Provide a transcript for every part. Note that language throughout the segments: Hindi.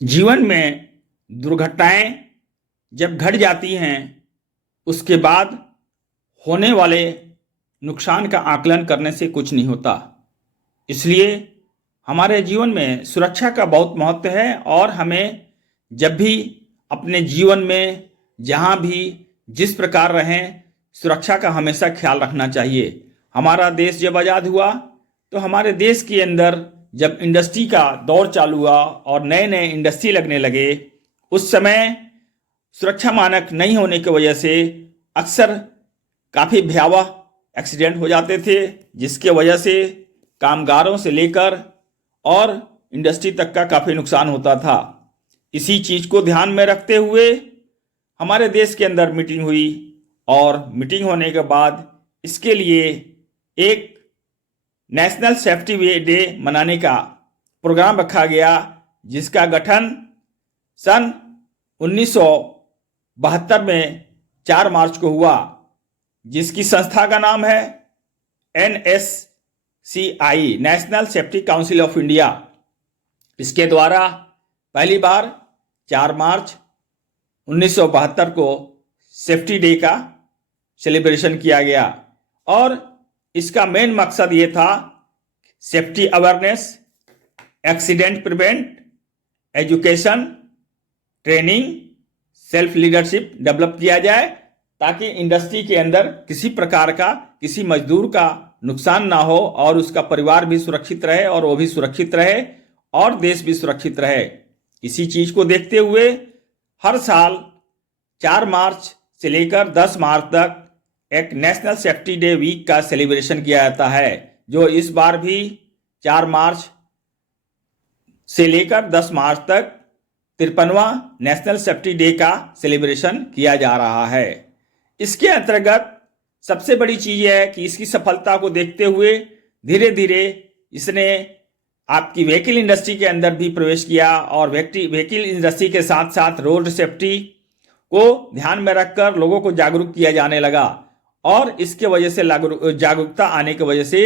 जीवन में दुर्घटनाएं जब घट जाती हैं उसके बाद होने वाले नुकसान का आकलन करने से कुछ नहीं होता। इसलिए हमारे जीवन में सुरक्षा का बहुत महत्व है और हमें जब भी अपने जीवन में जहाँ भी जिस प्रकार रहें सुरक्षा का हमेशा ख्याल रखना चाहिए। हमारा देश जब आज़ाद हुआ तो हमारे देश के अंदर जब इंडस्ट्री का दौर चालू हुआ और नए नए इंडस्ट्री लगने लगे, उस समय सुरक्षा मानक नहीं होने की वजह से अक्सर काफ़ी भयावह एक्सीडेंट हो जाते थे, जिसके वजह से कामगारों से लेकर और इंडस्ट्री तक का काफ़ी नुकसान होता था। इसी चीज़ को ध्यान में रखते हुए हमारे देश के अंदर मीटिंग हुई और मीटिंग होने के बाद इसके लिए एक नेशनल सेफ्टी डे मनाने का प्रोग्राम रखा गया, जिसका गठन सन 1972 में 4 मार्च को हुआ, जिसकी संस्था का नाम है NSCI, national safety council of India. इसके द्वारा पहली बार 4 मार्च 1972 को सेफ्टी डे का सेलिब्रेशन किया गया और इसका मेन मकसद ये था safety awareness, accident prevent, education, training, self leadership develop किया जाए, ताकि इंडस्ट्री के अंदर किसी प्रकार का किसी मजदूर का नुकसान ना हो और उसका परिवार भी सुरक्षित रहे और वो भी सुरक्षित रहे और देश भी सुरक्षित रहे। इसी चीज़ को देखते हुए हर साल 4 मार्च से लेकर 10 मार्च तक एक नेशनल सेफ्टी डे वीक का सेलिब्रेशन किया जाता है, जो इस बार भी 4 मार्च से लेकर 10 मार्च तक 53वां नेशनल सेफ्टी डे का सेलिब्रेशन किया जा रहा है। इसके अंतर्गत सबसे बड़ी चीज़ यह है कि इसकी सफलता को देखते हुए धीरे धीरे इसने आपकी व्हीकल इंडस्ट्री के अंदर भी प्रवेश किया और व्हीकल इंडस्ट्री के साथ साथ रोड सेफ्टी को ध्यान में रखकर लोगों को जागरूक किया जाने लगा और इसके वजह से जागरूकता आने की वजह से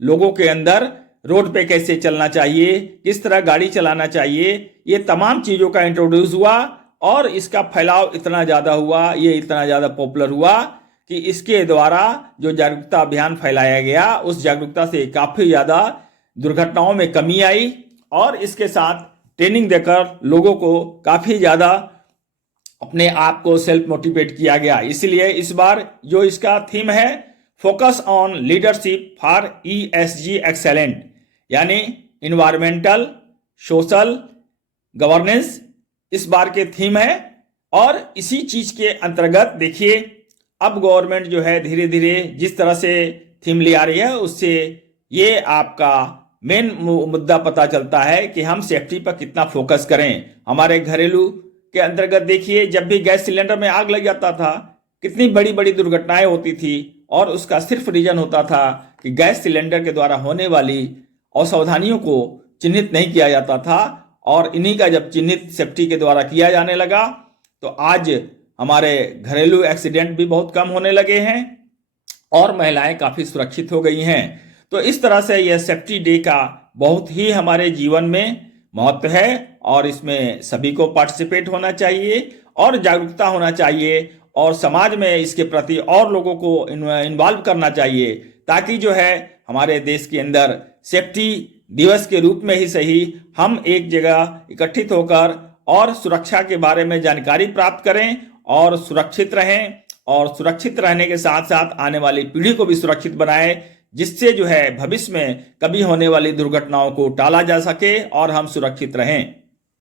लोगों के अंदर रोड पे कैसे चलना चाहिए, किस तरह गाड़ी चलाना चाहिए, ये तमाम चीज़ों का इंट्रोड्यूस हुआ और इसका फैलाव इतना ज़्यादा हुआ, ये इतना ज़्यादा पॉपुलर हुआ कि इसके द्वारा जो जागरूकता अभियान फैलाया गया उस जागरूकता से काफ़ी ज़्यादा दुर्घटनाओं में कमी आई और इसके साथ ट्रेनिंग देकर लोगों को काफ़ी ज़्यादा अपने आप को सेल्फ मोटिवेट किया गया। इसलिए इस बार जो इसका थीम है focus on leadership for ESG excellent, यानी इन्वायरमेंटल सोशल गवर्नेंस इस बार के थीम है। और इसी चीज़ के अंतर्गत देखिए अब गवर्नमेंट जो है धीरे धीरे जिस तरह से थीम ले आ रही है उससे ये आपका मेन मुद्दा पता चलता है कि हम सेफ्टी पर कितना फोकस करें। हमारे घरेलू के अंतर्गत देखिए जब भी गैस सिलेंडर में आग लग जाता था कितनी बड़ी बड़ी दुर्घटनाएं होती थी और उसका सिर्फ रीजन होता था कि गैस सिलेंडर के द्वारा होने वाली असावधानियों को चिन्हित नहीं किया जाता था और इन्हीं का जब चिन्हित सेफ्टी के द्वारा किया जाने लगा तो आज हमारे घरेलू एक्सीडेंट भी बहुत कम होने लगे हैं और महिलाएं काफ़ी सुरक्षित हो गई हैं। तो इस तरह से यह सेफ्टी डे का बहुत ही हमारे जीवन में महत्व है और इसमें सभी को पार्टिसिपेट होना चाहिए और जागरूकता होना चाहिए और समाज में इसके प्रति और लोगों को इन्वॉल्व करना चाहिए, ताकि जो है हमारे देश के अंदर सेफ्टी दिवस के रूप में ही सही हम एक जगह इकट्ठित होकर और सुरक्षा के बारे में जानकारी प्राप्त करें और सुरक्षित रहें और सुरक्षित रहने के साथ साथ आने वाली पीढ़ी को भी सुरक्षित बनाएं, जिससे जो है भविष्य में कभी होने वाली दुर्घटनाओं को टाला जा सके और हम सुरक्षित रहें।